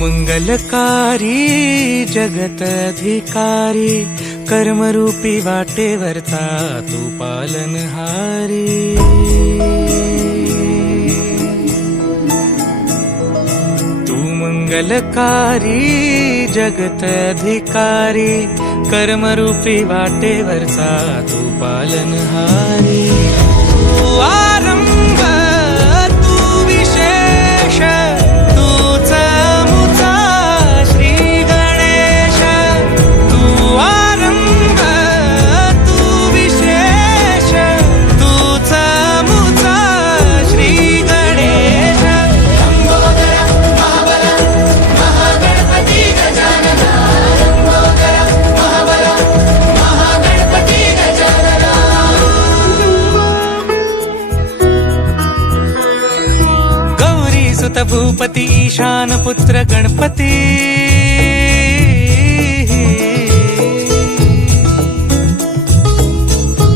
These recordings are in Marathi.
मंगलकारी जगत अधिकारी कर्मरूपी वाटेवरचा तू पालनहारी। तू मंगलकारी जगत अधिकारी कर्मरूपी वाटेवरचा तू पालनहारी। तू आरंभ तू विशेष तूच मुचा श्री गणेश। तू आरंभ तू विशेष तूच मुचा श्री गणेश। सुत भूपती ईशान पुत्र गणपती।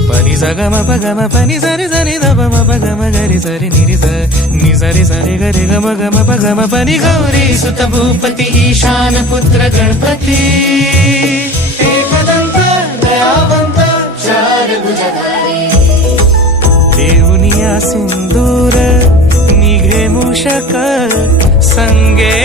पनी सगम पगम पनी सरी सरी दम पगम गरी सरी निरी नि सरी सरी गरी गम गम पगम पनी। गौरी सुत भूपती ईशान पुत्र गणपती। एकदंत दयावंत चार भुजधारी। देऊनिया सिंदूर निघे मूषक संगे